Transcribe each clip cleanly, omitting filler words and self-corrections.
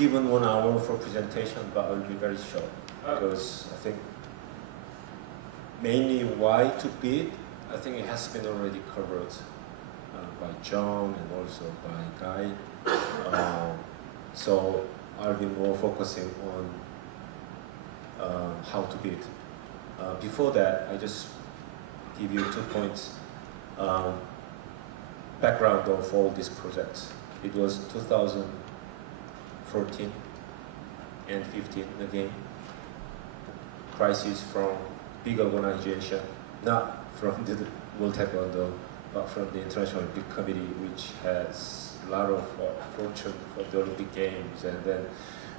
given 1 hour for presentation, but I'll be very short because I think mainly why to bid, I think it has been already covered by John and also by Guy. So I'll be more focusing on how to bid. Before that, I just give you 2 points. Background of all these projects. It was 2014 and 15 again. Crisis from big organization, not from the World Taekwondo, but from the International Olympic Committee, which has a lot of fortune for the Olympic Games. And then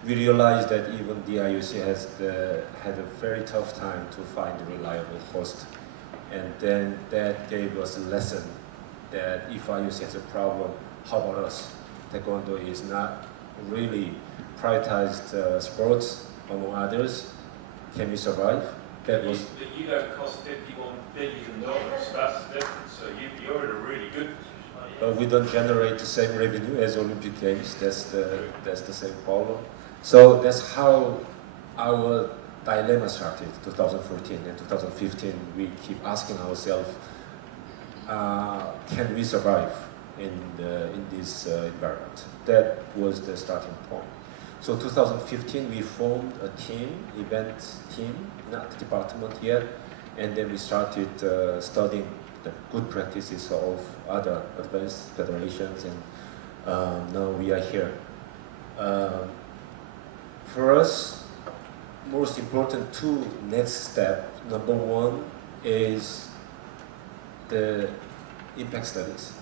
we realized that even the IOC had a very tough time to find a reliable host. And then that gave us a lesson that if IOC has a problem, how about us? Taekwondo is not really prioritized sports among others. Can we survive? That was. But you don't cost $51 billion. That's different. So you're in a really good position. We don't generate the same revenue as Olympic Games. That's the same problem. So that's how our dilemma started. 2014 and 2015. We keep asking ourselves, can we survive in this environment? That was the starting point. So 2015, we formed a team, event team, not the department yet, and then we started studying the good practices of other advanced federations, and now we are here. For us, most important 2 next steps. Number 1 is the impact studies.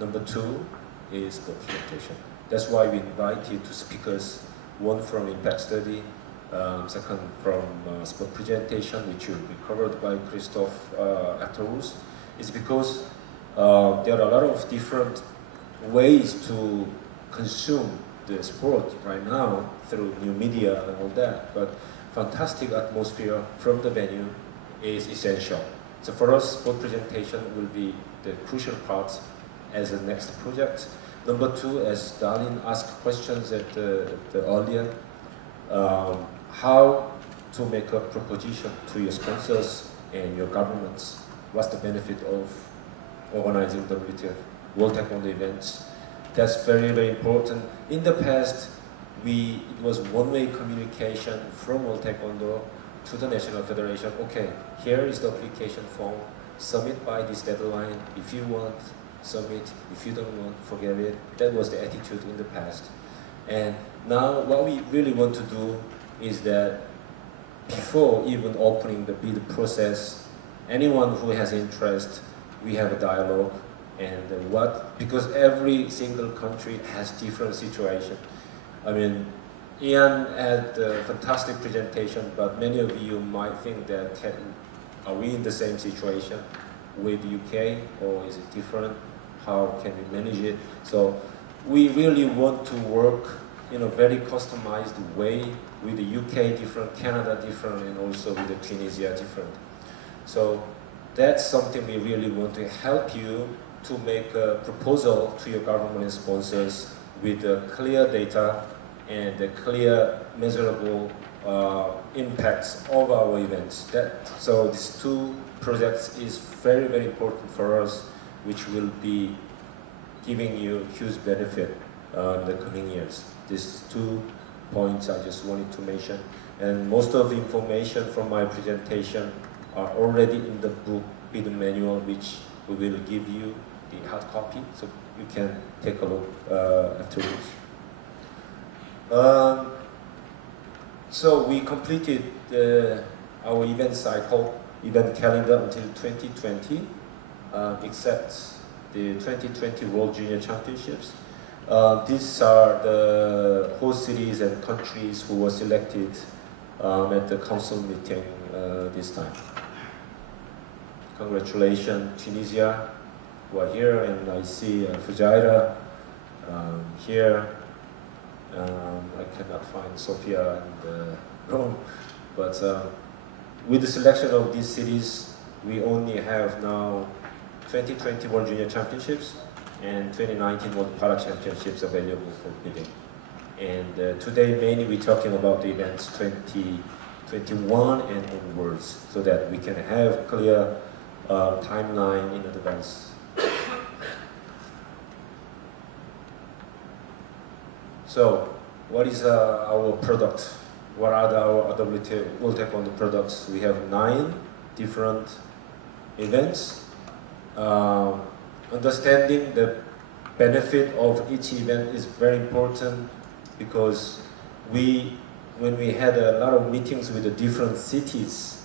Number 2 is documentation. That's why we invited 2 speakers, one from impact study, second from sport presentation, which will be covered by Christophe afterwards. It's because there are a lot of different ways to consume the sport right now through new media and all that, but fantastic atmosphere from the venue is essential. So for us, sport presentation will be the crucial part as a next project. Number 2, as Darlene asked questions at the earlier, how to make a proposition to your sponsors and your governments. What's the benefit of organizing WTF, World Taekwondo events? That's very, very important. In the past, it was one-way communication from World Taekwondo to the National Federation. Okay, here is the application form, submit by this deadline. If you want, submit. If you don't want, forget it. That was the attitude in the past. And now what we really want to do is that before even opening the bid process, anyone who has interest, we have a dialogue. And because every single country has different situation. I mean, Ian had a fantastic presentation, but many of you might think that are we in the same situation with the UK, or is it different? How can we manage it? So we really want to work in a very customized way with the UK different, Canada different, and also with the Tunisia different. So that's something we really want to help you to make a proposal to your government and sponsors with clear data and the clear measurable impacts of our events. So these 2 projects is very, very important for us, which will be giving you huge benefit in the coming years. These 2 points I just wanted to mention. And most of the information from my presentation are already in the book, bid manual, which we will give you the hard copy, so you can take a look afterwards. So we completed our event cycle, event calendar until 2020, except the 2020 World Junior Championships. These are the host cities and countries who were selected at the council meeting this time. Congratulations, Tunisia, who are here, and I see Fujairah here. I cannot find Sofia and Rome, but with the selection of these cities, we only have now 2020 World Junior Championships and 2019 World Para Championships available for bidding. And today mainly we're talking about the events 2021 and onwards, so that we can have clear timeline in advance. So, what is our product? What are our World Taekwondo products? We have 9 different events. Understanding the benefit of each event is very important, because when we had a lot of meetings with the different cities,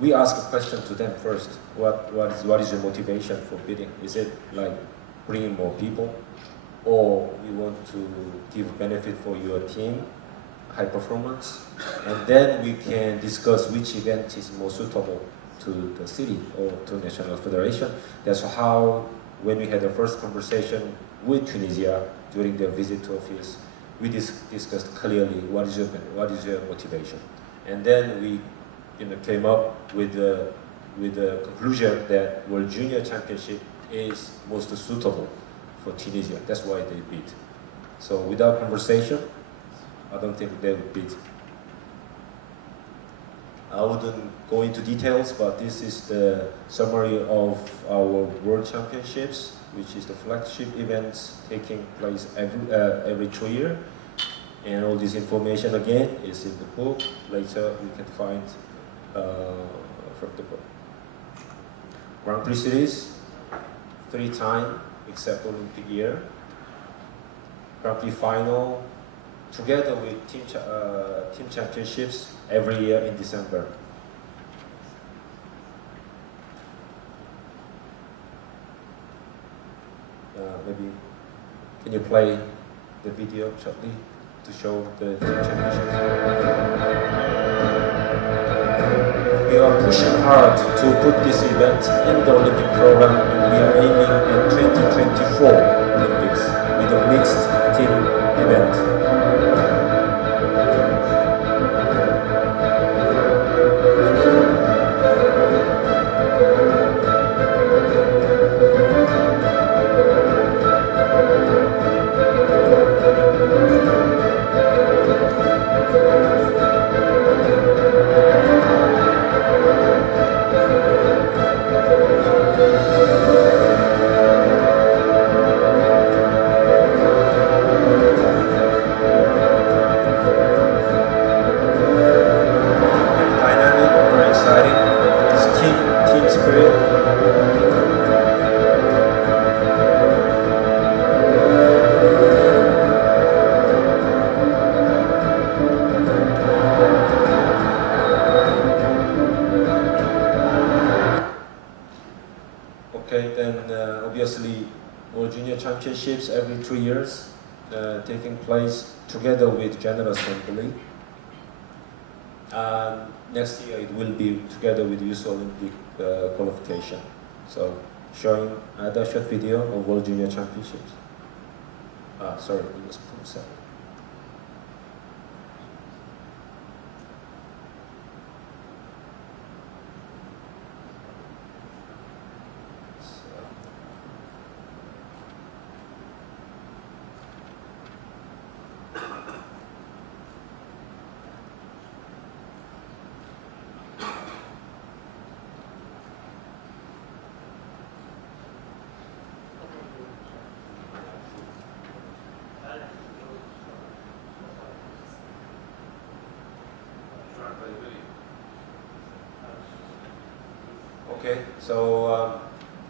we ask a question to them first. What is your motivation for bidding? Is it like bringing more people, or we want to give benefit for your team, high performance? And then we can discuss which event is more suitable to the city or to National Federation. That's how, when we had the first conversation with Tunisia during their visit to office, we discussed clearly what is your motivation. And then we came up with the conclusion that World Junior Championship is most suitable for Tunisia. That's why they bid. So without conversation, I don't think they would bid. I wouldn't go into details, but this is the summary of our World Championships, which is the flagship events taking place every 2 years. And all this information again is in the book. Later you can find from the book. Grand Prix Series, 3 times except Olympic year. Grand Prix final, together with team championships every year in December. Maybe can you play the video shortly to show the team championships? We are pushing hard to put this event in the Olympic program, and we are aiming at 2024 Olympics with a mixed team event. Obviously, World Junior Championships every 2 years, taking place together with General Assembly. Next year it will be together with Youth Olympic qualification. So, showing that short video of World Junior Championships. Sorry, it was PUMSE. Okay, so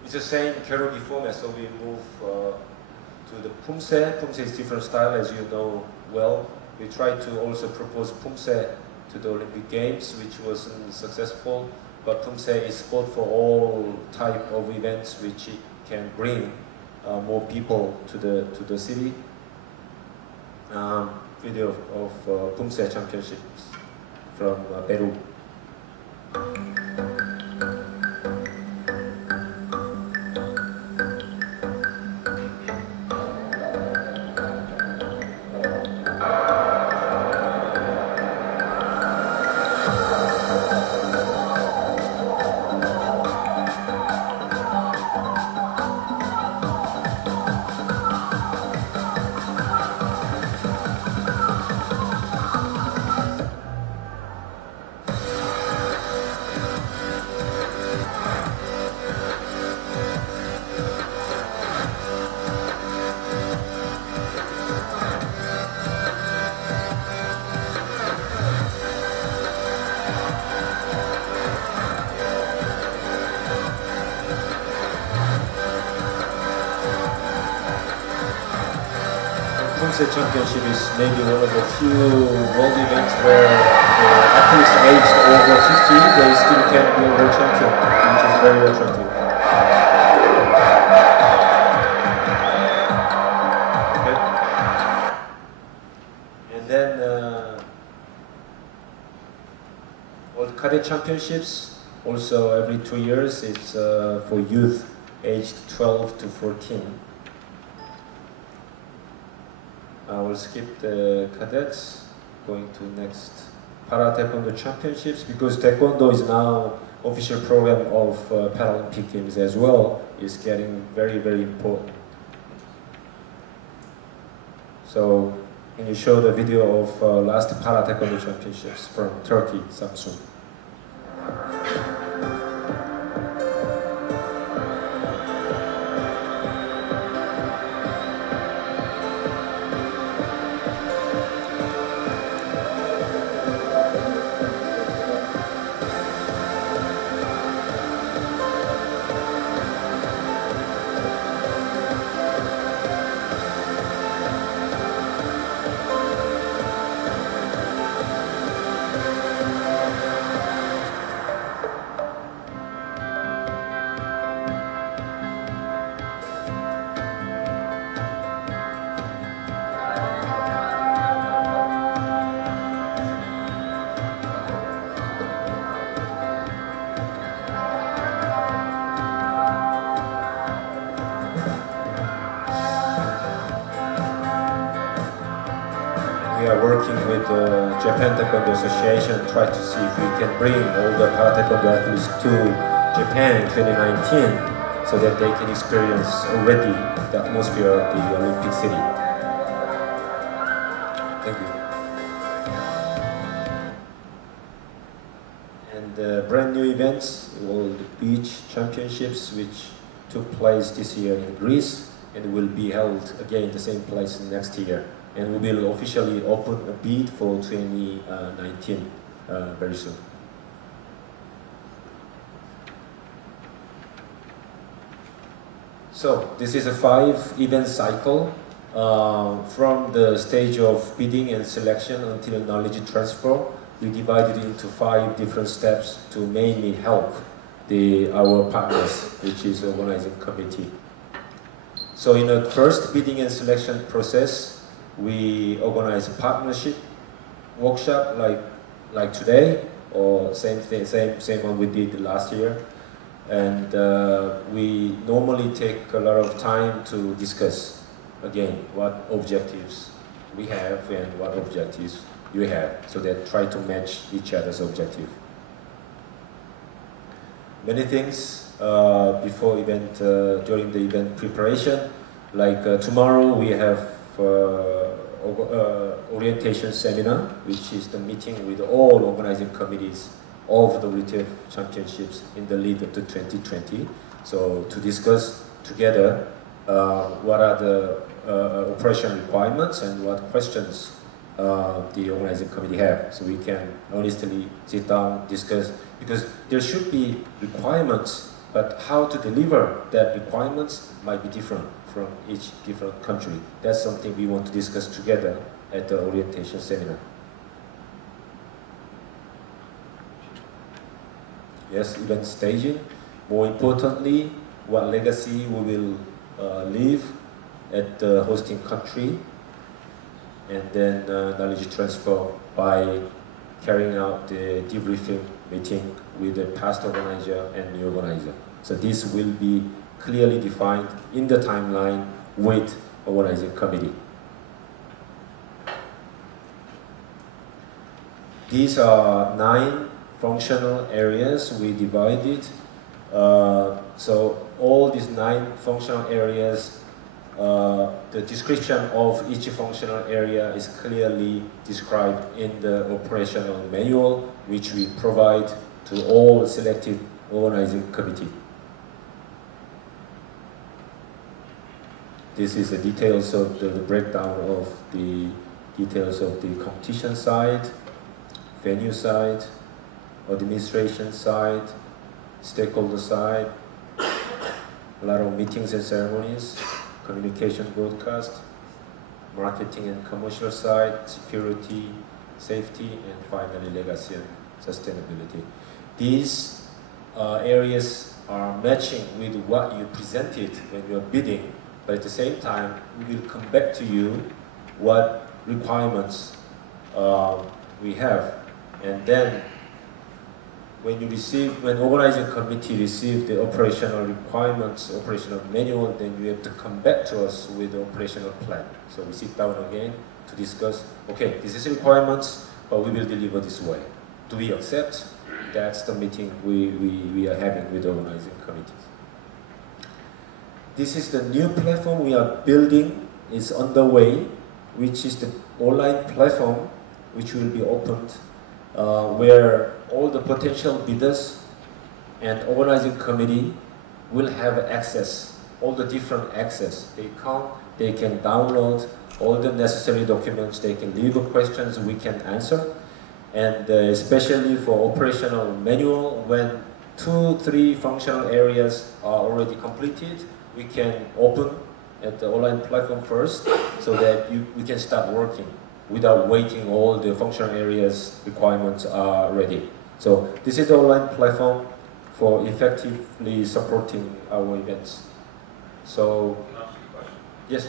it's the same Kyoryugi format, so we move to the PUMSE. PUMSE is different style, as you know well. We tried to also propose PUMSE to the Olympic Games, which wasn't successful, but PUMSE is sport for all type of events, which can bring more people to the city. Video of PUMSE Championships from Peru. Bronze Championship is maybe one of the few world events where the athletes aged over 50, they still can be a world champion, which is very attractive. Okay. And then World Cadet Championships, also every 2 years, it's for youth aged 12 to 14. I will skip the cadets, going to next Para Taekwondo Championships, because Taekwondo is now official program of Paralympic Games as well, is getting very, very important. So, can you show the video of last Para Taekwondo Championships from Turkey, Samsun? We are working with the Japan Taekwondo Association, try to see if we can bring all the Para Taekwondo athletes to Japan in 2019 so that they can experience already the atmosphere of the Olympic city. Thank you. And brand new events, World Beach Championships, which took place this year in Greece and will be held again in the same place next year. And we will officially open a bid for 2019 very soon. So this is a 5-event cycle from the stage of bidding and selection until knowledge transfer. We divided it into 5 different steps to mainly help our partners, which is organizing committee. So in the first bidding and selection process, we organize a partnership workshop like today, or same one we did last year. And we normally take a lot of time to discuss again what objectives we have and what objectives you have, so that try to match each other's objective. Many things before event, during the event preparation, like tomorrow we have orientation seminar, which is the meeting with all organizing committees of the WTF championships in the lead up to 2020. So to discuss together what are the operation requirements and what questions the organizing committee have. So we can honestly sit down, discuss, because there should be requirements, but how to deliver that requirements might be different from each different country. That's something we want to discuss together at the orientation seminar. Yes, event staging. More importantly, what legacy we will leave at the hosting country, and then knowledge transfer by carrying out the debriefing meeting with the past organizer and new organizer. So this will be clearly defined in the timeline with organizing committee. These are 9 functional areas we divided. So all these 9 functional areas, the description of each functional area is clearly described in the operational manual, which we provide to all selected organizing committee. This is the details of the breakdown of the details of the competition side, venue side, administration side, stakeholder side, a lot of meetings and ceremonies, communication broadcast. marketing and commercial side, security, safety, and finally legacy and sustainability. These areas are matching with what you presented when you're bidding, but at the same time, we will come back to you what requirements we have, and then when organizing committee receive the operational requirements, operational manual, then you have to come back to us with the operational plan. So we sit down again to discuss, okay, this is requirements, but we will deliver this way. Do we accept? That's the meeting we are having with the organizing committees. This is the new platform we are building. It's underway, which is the online platform which will be opened, where all the potential bidders and organizing committee will have access, all the different access. They can download all the necessary documents, they can leave questions we can answer, and especially for operational manual, when 2-3 functional areas are already completed, we can open at the online platform first, so that we can start working without waiting all the functional areas requirements are ready. So this is the online platform for effectively supporting our events. So, Can I ask you a question? yes.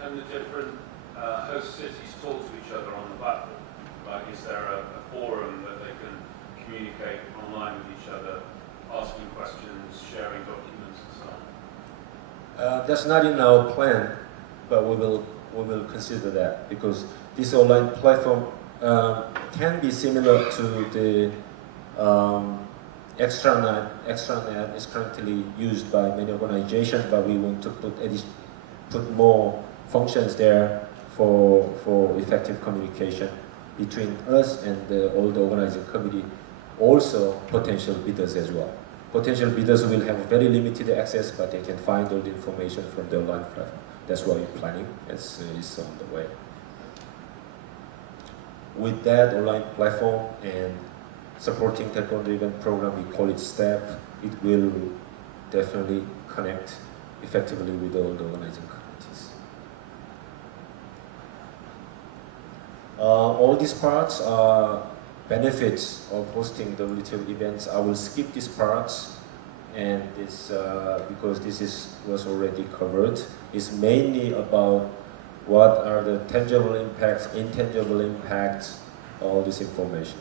Can the different host cities talk to each other on the platform? Like, is there a forum that they can communicate online with each other, asking questions, sharing documents, and so on? That's not in our plan, but we will consider that, because this online platform can be similar to the extranet. Extranet is currently used by many organizations, but we want to put more functions there for effective communication between us and all the organizing committee, also potential bidders as well. Potential bidders will have very limited access, but they can find all the information from the online platform. That's why we're planning. It's on the way. With that online platform and supporting Taekwondo event program, we call it STEP, it will definitely connect effectively with all the organizing committees. All these parts are benefits of hosting WTO events. I will skip these parts, and this because this was already covered. It's mainly about what are the tangible impacts, intangible impacts, all this information.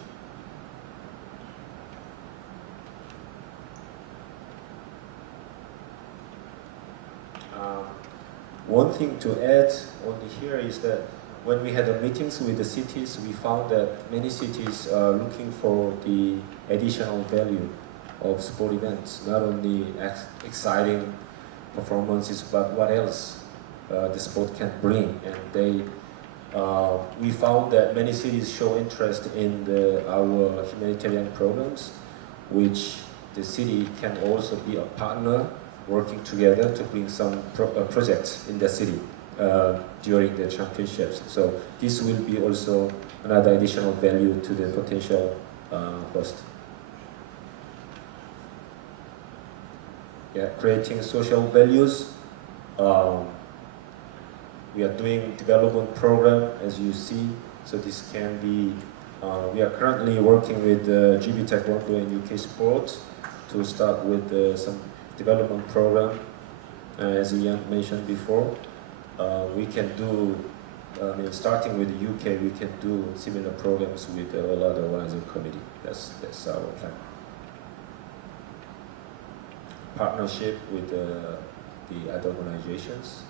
One thing to add only here is that when we had the meetings with the cities, we found that many cities are looking for the additional value of sport events, not only exciting performances, but what else the sport can bring. And we found that many cities show interest in our humanitarian programs, which the city can also be a partner working together to bring some projects in the city during the championships. So this will be also another additional value to the potential host. Yeah, creating social values. We are doing development program, as you see. So this can be, we are currently working with GB Taekwondo and UK Sports to start with some development program. As Ian mentioned before, we can do, starting with the UK, we can do similar programs with all other organizing committee. That's our plan. Partnership with the other organizations.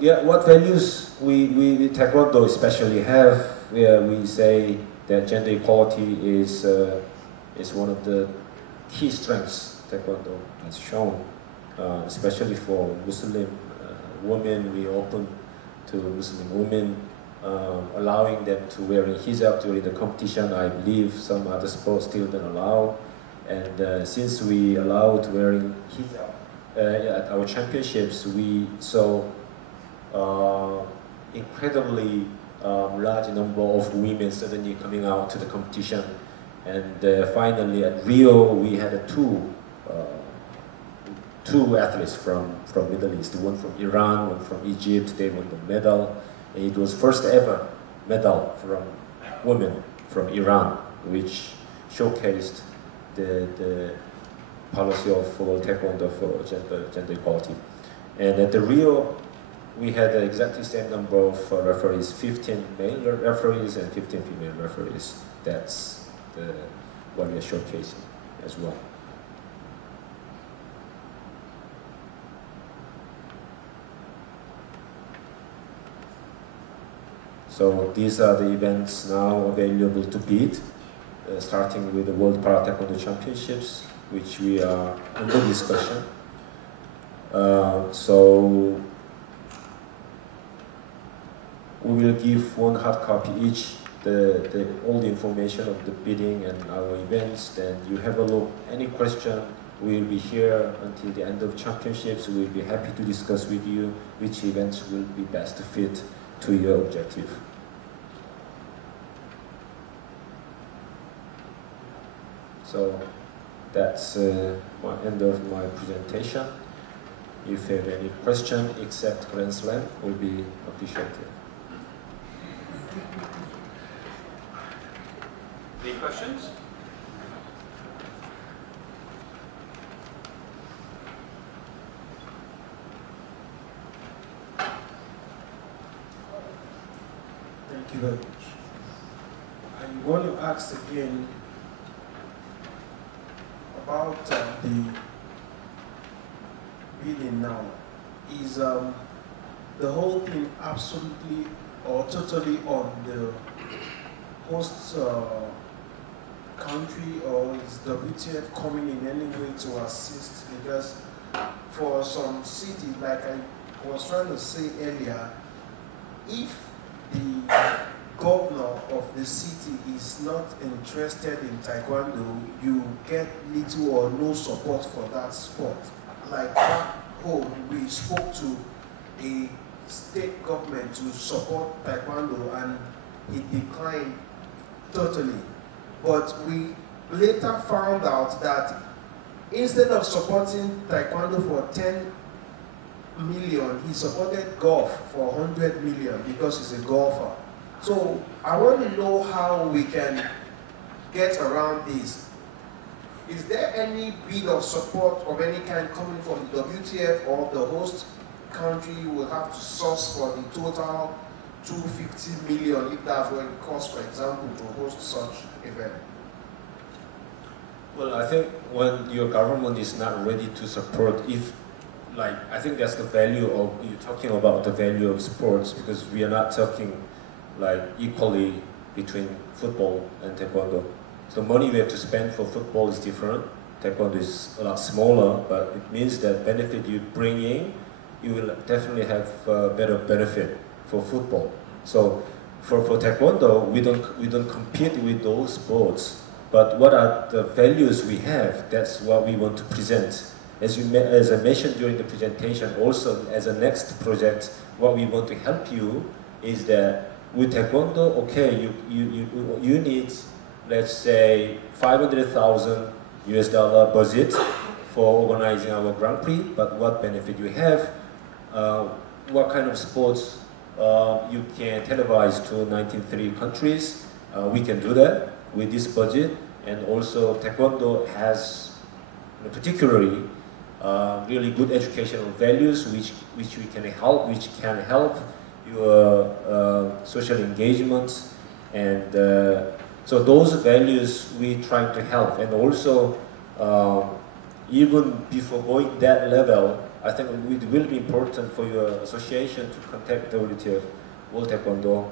Yeah, what values we Taekwondo especially have, where we say that gender equality is one of the key strengths Taekwondo has shown, especially for Muslim women. We open to Muslim women, allowing them to wear hijab during the competition. I believe some other sports still don't allow. And since we allowed wearing hijab at our championships, we saw incredibly large number of women suddenly coming out to the competition. And finally at Rio, we had two two athletes from Middle East, one from Iran, one from Egypt. They won the medal. And it was first ever medal from women from Iran, which showcased the policy of World Taekwondo for gender equality. And at the Rio, we had exactly the same number of referees, 15 male referees and 15 female referees. That's what we are showcasing as well. So these are the events now available to bid, starting with the World Para Taekwondo Championships, which we are under discussion. So we will give one hard copy each, all the information of the bidding and our events. Then you have a look. Any question, we will be here until the end of championships. We will be happy to discuss with you which events will be best fit to your objective. So that's the end of my presentation. If you have any question except Grand Slam, will be appreciated. Any questions? Thank you very much. I want to ask again about the bidding now. Is the whole thing absolutely or totally on the host country, or is WTF coming in any way to assist? Because for some cities, like I was trying to say earlier, if the governor of the city is not interested in Taekwondo, you get little or no support for that sport. Like back home, we spoke to a state government to support Taekwondo and it declined totally. But we later found out that instead of supporting Taekwondo for 10 million, he supported golf for 100 million because he's a golfer. So I want to know how we can get around this. Is there any bid of support of any kind coming from the WTF, or the host country will have to source for the total 250 million if that's what it costs, for example, to host such event? Well, I think when your government is not ready to support, I think that's the value of, you're talking about the value of sports, because we are not talking equally between football and Taekwondo. So the money we have to spend for football is different. Taekwondo is a lot smaller, but it means that benefit you bring in, you will definitely have better benefit for football. So for Taekwondo, we don't compete with those sports, but what are the values we have? That's what we want to present. As I mentioned during the presentation, also as a next project, what we want to help you is that with Taekwondo, okay, you need, let's say, $500,000 budget for organizing our Grand Prix, but what benefit you have, what kind of sports you can televise to 93 countries, we can do that with this budget. And also Taekwondo has particularly really good educational values which can help your social engagement, and so those values we try to help. And also even before going that level, I think it will be important for your association to contact the WTF, World Taekwondo,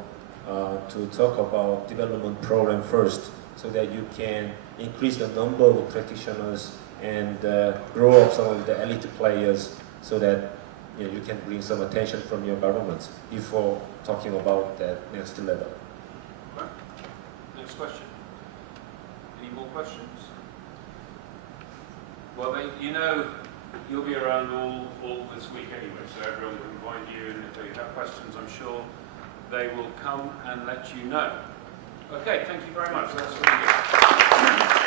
to talk about development program first, so that you can increase the number of practitioners and grow up some of the elite players, so that you can bring some attention from your government before talking about that next level. Okay. Next question. Any more questions? Well, you'll be around all this week anyway, so everyone can find you, and if they have questions, I'm sure they will come and let you know. Okay, thank you very much. That's really good.